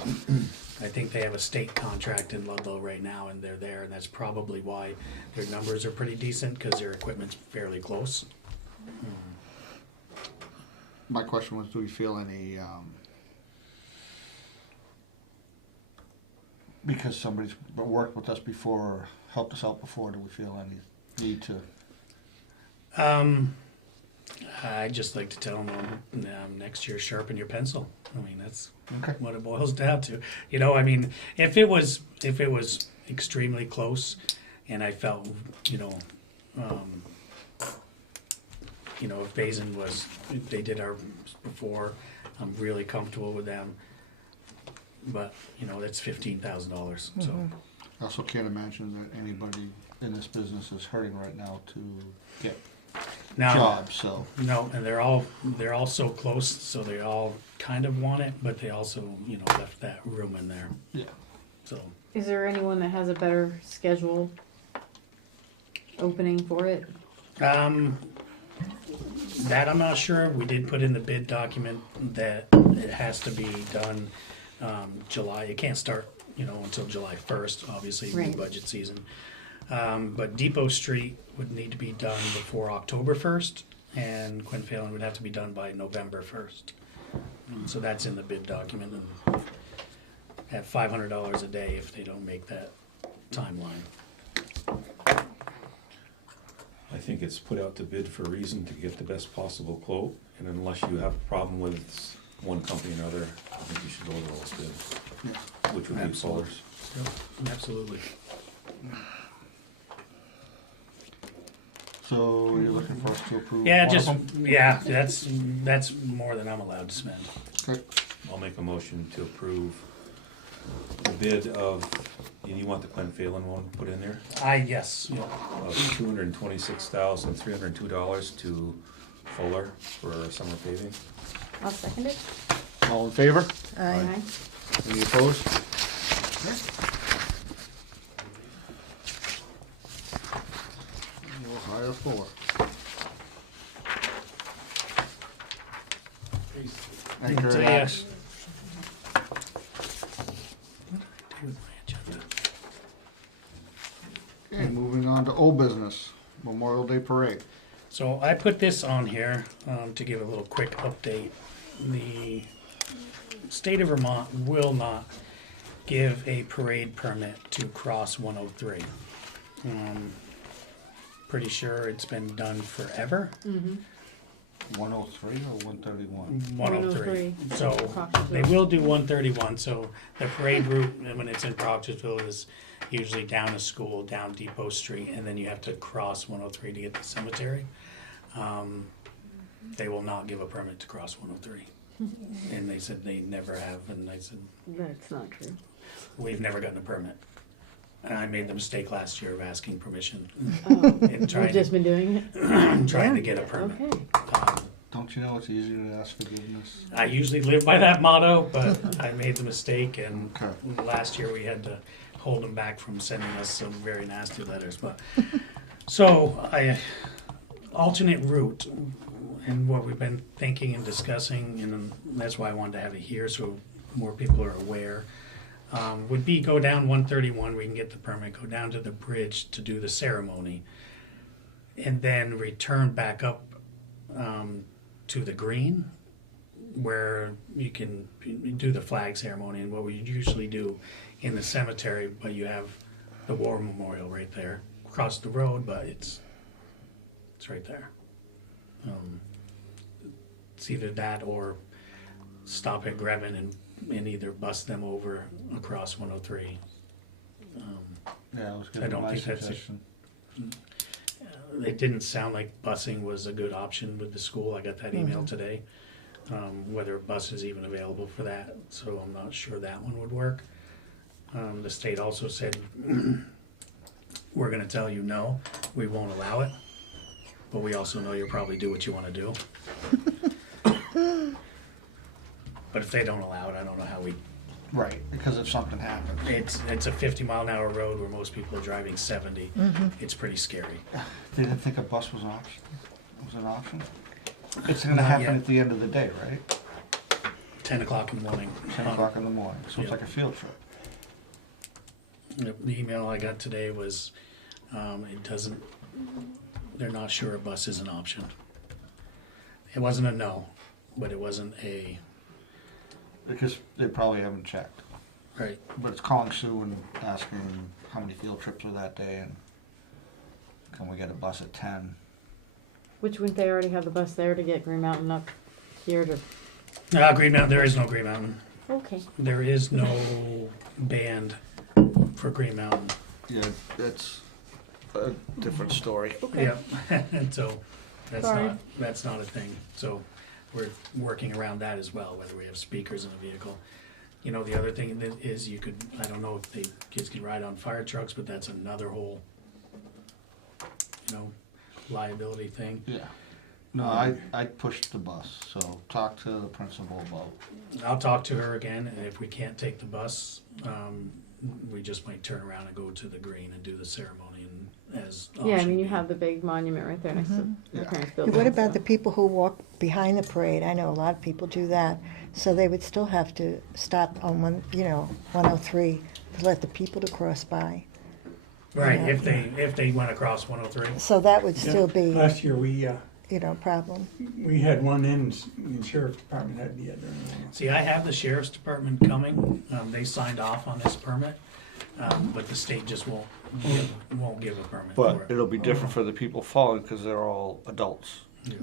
I think they have a state contract in Ludlow right now, and they're there, and that's probably why their numbers are pretty decent because their equipment's fairly close. My question was, do we feel any, because somebody's worked with us before or helped us out before, do we feel any need to? I just like to tell them next year, sharpen your pencil. I mean, that's Okay. what it boils down to. You know, I mean, if it was extremely close, and I felt, if Basin if they did ours before, I'm really comfortable with them. But that's $15,000. So I also can't imagine that anybody in this business is hurting right now to get now, jobs, so. no, and they're all so close, so they all kind of want it, but they also left that room in there. Yeah. So Is there anyone that has a better schedule opening for it? that I'm not sure. We did put in the bid document that it has to be done July. It can't start until July 1st, obviously, Right. new budget season. But Depot Street would need to be done before October 1st, and Quinn Phelan would have to be done by November 1st. So that's in the bid document, and at $500 a day if they don't make that timeline. I think it's put out to bid for a reason, to get the best possible quote, and unless you have a problem with one company or another, I think you should go with the lowest bid, which would be Absolutely. Fuller's. Yep, absolutely. So you're looking for us to approve? Yeah, one of just, them? yeah, that's more than I'm allowed to spend. Okay. I'll make a motion to approve the bid of, and you want the Glen Phelan one put in there? Yes, yeah. Of $226,302 to Fuller for summer paving. I'll second it. All in favor? Aye. Any opposed? We'll hire Fuller. Thank you, So, Alex. yes. What did I do with my agenda? Okay, moving on to old business, Memorial Day Parade. So I put this on here to give a little quick update. The state of Vermont will not give a parade permit to cross 103. Pretty sure it's been done forever. 103 or 131? 103. 103. So Proctorsville. they will do 131. So the parade route, when it's in Proctorsville, is usually down to school, down Depot Street, and then you have to cross 103 to get to the cemetery. They will not give a permit to cross 103. And they said they never have, and I said, That's not true. we've never gotten a permit. And I made the mistake last year of asking permission Oh, and you've trying just been doing it? to get a permit. Okay. Don't you know it's easier to ask forgiveness? I usually live by that motto, but I made the mistake, and Okay. last year we had to hold them back from sending us some very nasty letters. But so alternate route, and what we've been thinking and discussing, and that's why I wanted to have it here so more people are aware. Would be go down 131, we can get the permit, go down to the bridge to do the ceremony, and then return back up to the green, where you can do the flag ceremony and what we usually do in the cemetery, but you have the war memorial right there, across the road, but it's right there. It's either that or stop at Grevin and either bus them over across 103. Yeah, I was I giving don't my think that's it. suggestion. It didn't sound like busing was a good option with the school. I got that email today. Whether a bus is even available for that, so I'm not sure that one would work. The state also said, we're gonna tell you no, we won't allow it, but we also know you'll probably do what you wanna do. But if they don't allow it, I don't know how we, Right, because if something happens. it's a 50-mile-an-hour road where most people are driving 70. It's pretty scary. They didn't think a bus was an option? Was an option? It's gonna Not happen yet. at the end of the day, right? 10 o'clock in the morning. 10 o'clock in the morning, so it's Yeah. like a field trip. The email I got today was, they're not sure a bus is an option. It wasn't a no, but it wasn't a, Because they probably haven't checked. right, But it's calling Sue and asking how many field trips are that day and can we get a bus at 10? Which wouldn't they already have the bus there to get Green Mountain up here to? Green Mountain, there is no Green Mountain. Okay. There is no band for Green Mountain. Yeah, that's a different story. Yeah, and so Sorry. that's not a thing. So we're working around that as well, whether we have speakers in the vehicle. You know, the other thing that is you could, I don't know if the kids can ride on fire trucks, but that's another whole, liability thing. Yeah. No, I pushed the bus, so talk to the principal about, I'll talk to her again, and if we can't take the bus, we just might turn around and go to the green and do the ceremony and as. Yeah, I option mean, you B. have the big monument right there next to my Yeah. parents' Yeah, building. what about the so. people who walk behind the parade? I know a lot of people do that. So they would still have to stop on 103 to let the people to cross by. Right, Yeah. if they went across 103. So that would still Yeah. be, Last year, problem. we had one in, and the sheriff's department had the other. See, I have the sheriff's department coming, they signed off on this permit, but the state just won't give a permit for but it. it'll be different for the people following because they're all adults.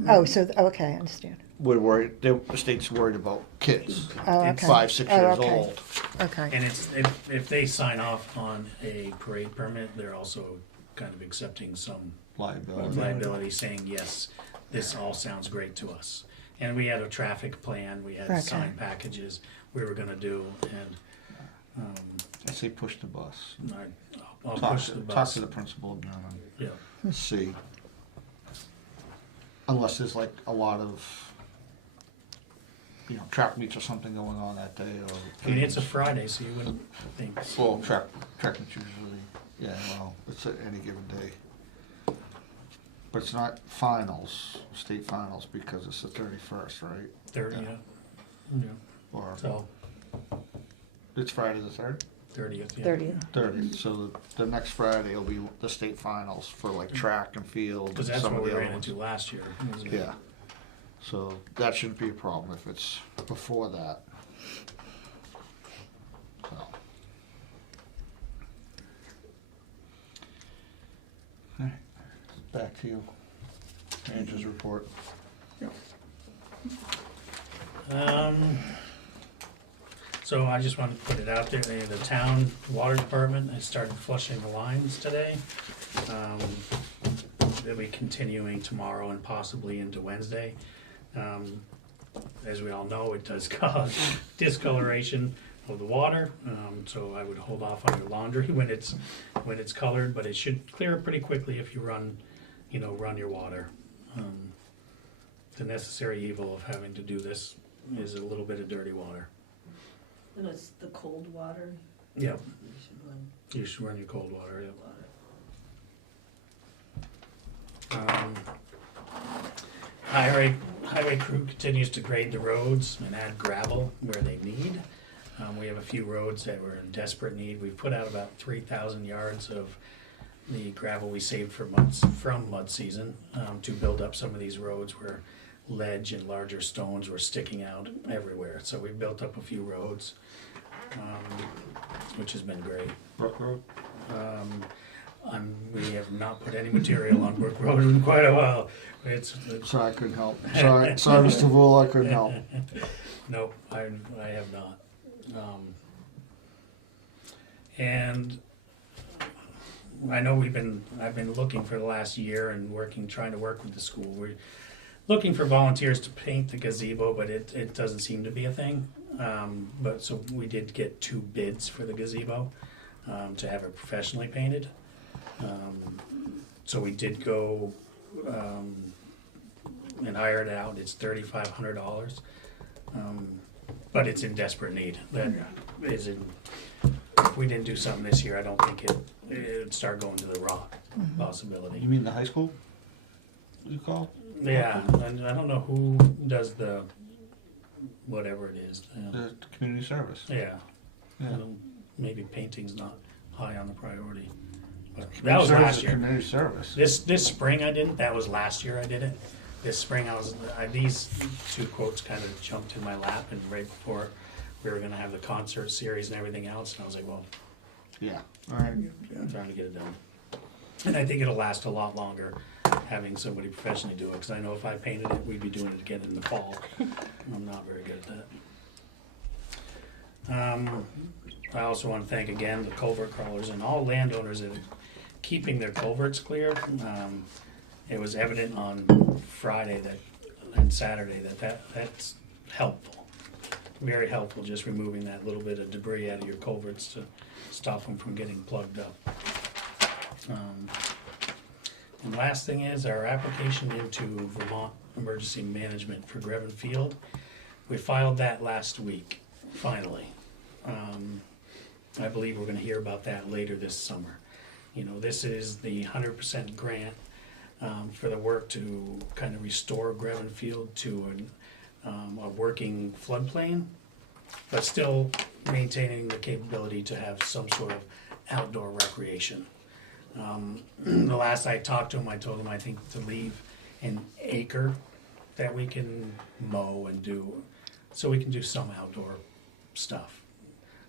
Oh, so, okay, I understand. We're worried, the state's worried about kids, Oh, It's okay. 5, 6 Oh, years okay. old. Okay. And it's, if they sign off on a parade permit, they're also kind of accepting some Liability. liability, saying, yes, this all sounds great to us. And we had a traffic plan, we had Okay. sign packages we were gonna do, and, I say push the bus. I'll Talk push to, the talk bus. to the principal again Yeah. and see. Unless there's like a lot of, track meets or something going on that day or. I mean, it's a Friday, so you wouldn't think. Well, track meets usually, it's at any given day. But it's not finals, state finals, because it's the 31st, right? 30, Yeah. yeah, Or, so, it's Friday the 3rd? 30th, yeah. 30th. 30th, so the next Friday will be the state finals for like track and field and Because that's some what of we the other ran ones. into last year. was it? Yeah, so that shouldn't be a problem if it's before that. So. Alright, back to you. Manager's report. So I just wanted to put it out there, the town water department has started flushing the lines today. They'll be continuing tomorrow and possibly into Wednesday. As we all know, it does cause discoloration of the water, so I would hold off on your laundry when it's colored, but it should clear up pretty quickly if you run your water. The necessary evil of having to do this is a little bit of dirty water. And it's the cold water. Yep, You should run you should run your cold water, yep. water. Highway crew continues to grade the roads and add gravel where they need. We have a few roads that were in desperate need. We've put out about 3,000 yards of the gravel we saved from mud season to build up some of these roads where ledge and larger stones were sticking out everywhere. So we built up a few roads, which has been great. Brook Road? We have not put any material on Brook Road in quite a while. It's Sorry, I couldn't help. Sorry, Mr. Wool, I couldn't help. Nope, I have not. And I know I've been looking for the last year and trying to work with the school. We're looking for volunteers to paint the gazebo, but it doesn't seem to be a thing. But so we did get 2 bids for the gazebo to have it professionally painted. So we did go and hire it out. It's $3,500, but it's in desperate need. That is in. If we didn't do something this year, I don't think it'd start going to the rock possibility. You mean the high school? What do you call it? Yeah, and I don't know who does the whatever it is. The community service. Yeah, Yeah. maybe painting's not high on the priority. But that Community was service last is year. Community service. This spring I didn't. That was last year I did it. This spring these 2 quotes kind of jumped in my lap, and right before we were going to have the concert series and everything else, and I was like, well, Yeah. All right. I'm trying to get it done. And I think it'll last a lot longer having somebody professionally do it, because I know if I painted it, we'd be doing it again in the fall. I'm not very good at that. I also want to thank again the culvert crawlers and all landowners that are keeping their culverts clear. It was evident on Friday and Saturday that's helpful. Very helpful, just removing that little bit of debris out of your culverts to stop them from getting plugged up. And last thing is our application into Vermont Emergency Management for Greven Field. We filed that last week, finally. I believe we're gonna hear about that later this summer. This is the 100% grant for the work to kind of restore Greven Field to a working floodplain, but still maintaining the capability to have some sort of outdoor recreation. The last I talked to him, I told him I think to leave an acre that we can mow and do, so we can do some outdoor stuff.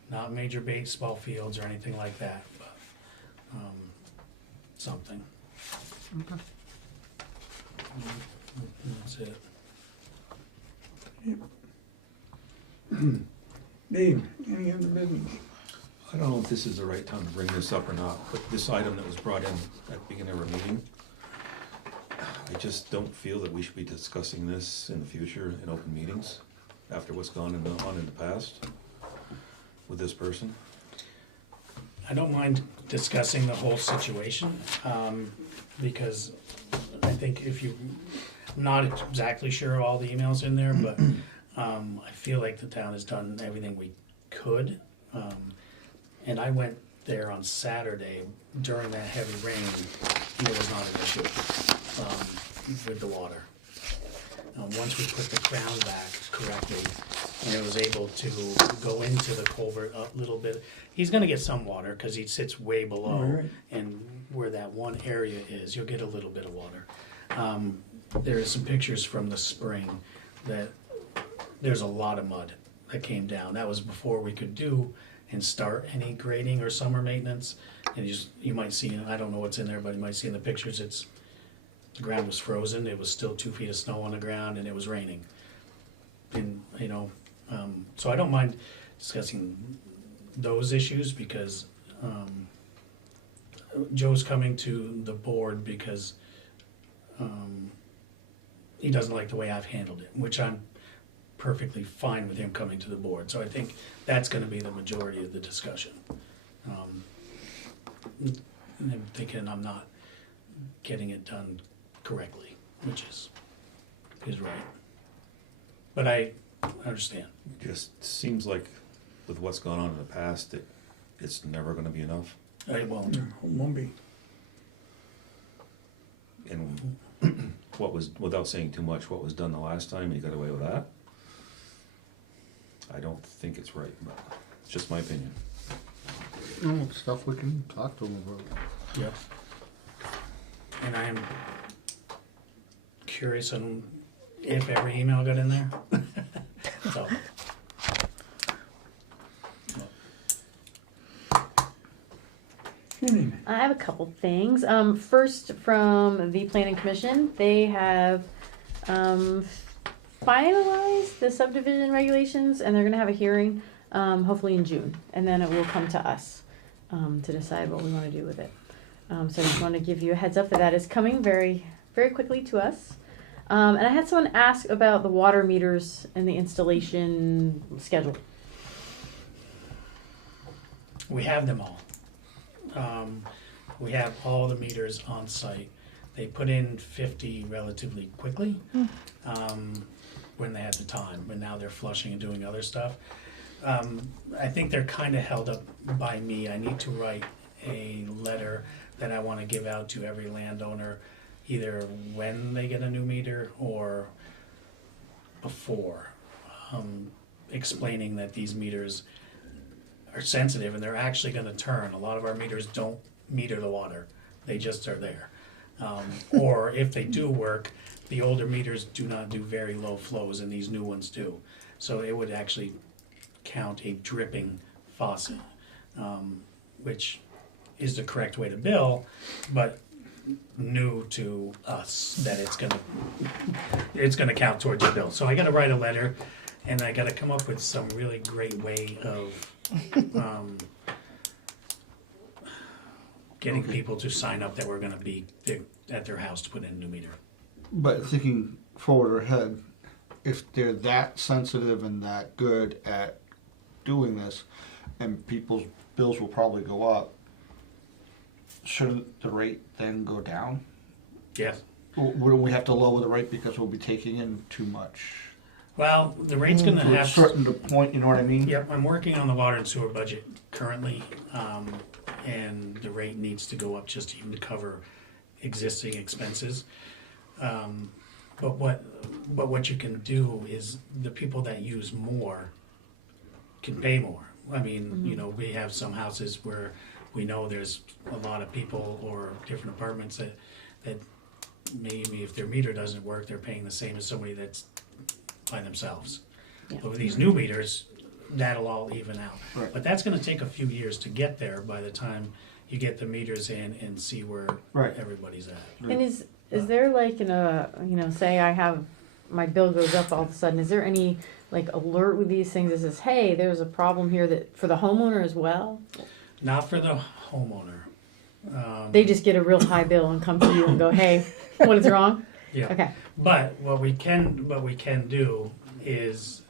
Not major baseball fields or anything like that, but something. Okay. That's it. Dave, any other business? I don't know if this is the right time to bring this up or not, but this item that was brought in at the beginning of our meeting, I just don't feel that we should be discussing this in the future in open meetings after what's gone on in the past with this person. I don't mind discussing the whole situation, because I think I'm not exactly sure of all the emails in there, but I feel like the town has done everything we could. And I went there on Saturday during that heavy rain, and it was not an issue with the water. Once we put the crown back correctly, and it was able to go into the culvert a little bit. He's gonna get some water, cause he sits way below, Right. and where that one area is, you'll get a little bit of water. There are some pictures from the spring that there's a lot of mud that came down. That was before we could do and start any grading or summer maintenance. And you might see, I don't know what's in there, but you might see in the pictures, the ground was frozen. It was still 2 feet of snow on the ground, and it was raining. in, you know, so I don't mind discussing those issues because, Joe's coming to the board because, he doesn't like the way I've handled it, which I'm perfectly fine with him coming to the board. So I think that's gonna be the majority of the discussion. And I'm thinking I'm not getting it done correctly, which is right. But I understand. Just seems like with what's gone on in the past, it's never gonna be enough. It won't. It won't be. And what was, without saying too much, what was done the last time, he got away with that. I don't think it's right, but it's just my opinion. Stuff we can talk to them about. Yep. And I am curious on if every email got in there. So. I have a couple things. First, from the Planning Commission, they have finalized the subdivision regulations, and they're going to have a hearing, hopefully in June, and then it will come to us to decide what we want to do with it. So I just want to give you a heads up that is coming very, very quickly to us. And I had someone ask about the water meters and the installation schedule. We have them all. We have all the meters on site. They put in 50 relatively quickly when they had the time, but now they're flushing and doing other stuff. I think they're kind of held up by me. I need to write a letter that I want to give out to every landowner, either when they get a new meter or before, explaining that these meters are sensitive and they're actually going to turn. A lot of our meters don't meter the water. They just are there. Or if they do work, the older meters do not do very low flows and these new ones do. So it would actually count a dripping faucet, which is the correct way to bill, but new to us that it's gonna count towards your bill. So I gotta write a letter and I gotta come up with some really great way of getting people to sign up that we're gonna be at their house to put in a new meter. But thinking forward ahead, if they're that sensitive and that good at doing this, and people's bills will probably go up, shouldn't the rate then go down? Yes. Wouldn't we have to lower the rate because we'll be taking in too much? Well, the rate's gonna To a have. certain point, you know what I mean? Yep, I'm working on the water and sewer budget currently, and the rate needs to go up just even to cover existing expenses. But what you can do is the people that use more can pay more. I mean, you know, we have some houses where we know there's a lot of people or different apartments that maybe if their meter doesn't work, they're paying the same as somebody that's by themselves. Yeah. But with these new meters, that'll all even out. Right. But that's gonna take a few years to get there by the time you get the meters in and see where Right. everybody's at. And is there like say I have, my bill goes up all of a sudden, is there any like alert with these things that says, hey, there's a problem here that for the homeowner as well? Not for the homeowner. They just get a real high bill and come to you and go, hey, what is wrong? Yeah. Okay. But what we can do is,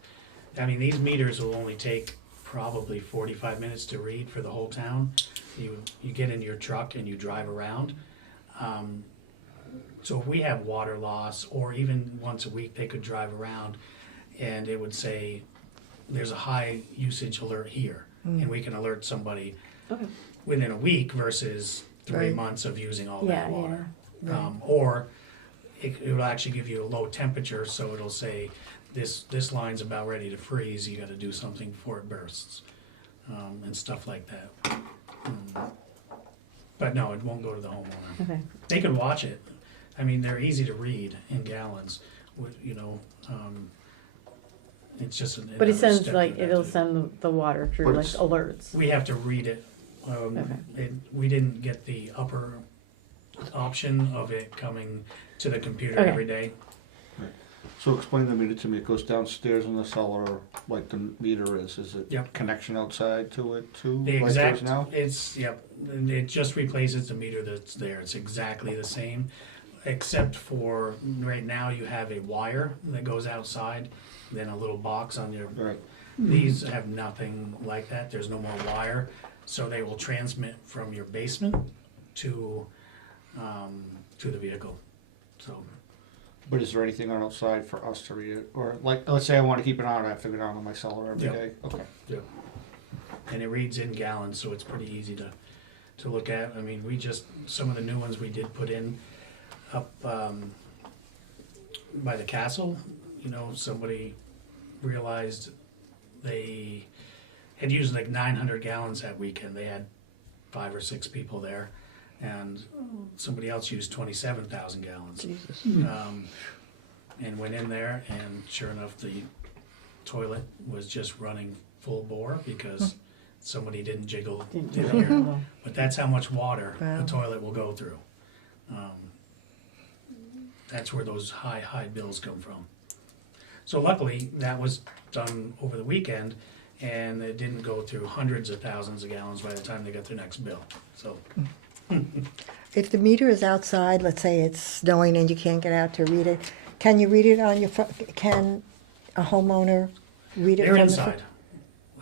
I mean, these meters will only take probably 45 minutes to read for the whole town. You get in your truck and you drive around. So if we have water loss, or even once a week, they could drive around and it would say, there's a high usage alert here. And we can alert somebody Okay. within a week versus 3 Right. months of using all Yeah, that water. yeah. Right. Or it will actually give you a low temperature, so it'll say, this line's about ready to freeze, you gotta do something before it bursts, and stuff like that. But no, it won't go to the homeowner. Okay. They can watch it. I mean, they're easy to read in gallons, it's just an. But it another sends step like, in that. it'll send the water through But like it's- alerts. We have to read it. We didn't get the upper option of it coming to the computer Okay. every day. So explain the meter to me. It goes downstairs in the cellar like the meter is. Is it Yep. connection outside to it too? The like there is exact, now? yep, and it just replaces the meter that's there. It's exactly the same, except for right now you have a wire that goes outside, then a little box on your. Right. These have nothing like that. There's no more wire, so they will transmit from your basement to the vehicle. So. But is there anything on outside for us to read it? Or like, let's say I want to keep it on, I have to go down to my cellar every Yep. day. Okay. Yeah. And it reads in gallons, so it's pretty easy to look at. I mean, some of the new ones we did put in up by the castle, somebody realized they had used like 900 gallons that weekend. They had 5 or 6 people there, and somebody else used 27,000 gallons. Jesus. And went in there, and sure enough, the toilet was just running full bore because somebody didn't jiggle Didn't in do here. it well. But that's how much water Wow. the toilet will go through. That's where those high bills come from. So luckily, that was done over the weekend, and it didn't go through hundreds of thousands of gallons by the time they got their next bill. So, If the meter is outside, let's say it's snowing and you can't get out to read it, can you read it on your phone? Can a homeowner read it they're from the phone? inside.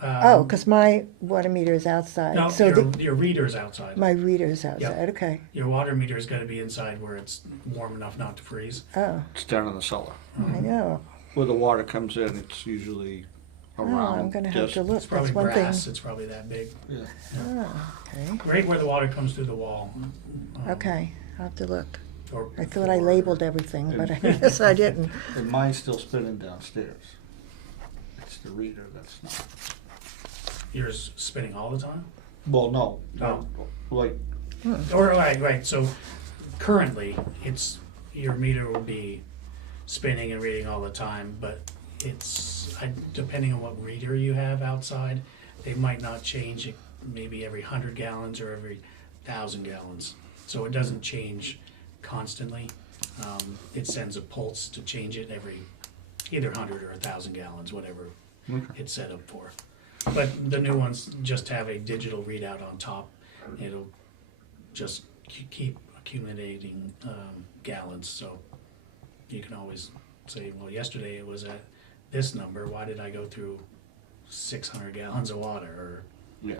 Oh, because my water meter is outside. No, So your reader's outside. my reader's outside, okay. Your water meter's gotta be inside where it's warm enough not to freeze. Oh, It's down in the cellar. I know. Where the water comes in, it's usually Oh, around. I'm gonna have just- to look, It's probably that's one thing. brass, it's probably that big. Yeah. Oh, okay, Right where the water comes through the wall. okay, I'll have to look. Or I thought I or- labeled everything, but I guess I didn't. And mine's still spinning downstairs. It's the reader that's not. Yours spinning all the time? Well, no. Oh. Like, Or, right, so currently, your meter will be spinning and reading all the time, but depending on what reader you have outside, they might not change it maybe every 100 gallons or every 1,000 gallons. So it doesn't change constantly. It sends a pulse to change it every either 100 or 1,000 gallons, whatever okay. it's set up for. But the new ones just have a digital readout on top. It'll just keep accumulating gallons, so you can always say, well, yesterday it was at this number, why did I go through 600 gallons of water? Yeah.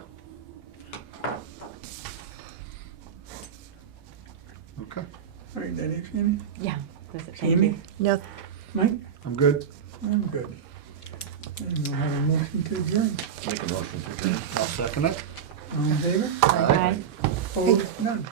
Okay. All right, that is, Amy? Yeah, that's it. Thank Amy? you. No, Mike? I'm good. I'm good. And we'll have a motion to adjourn. Make a motion to adjourn. I'll second it. All in favor? Bye. Opposed? None.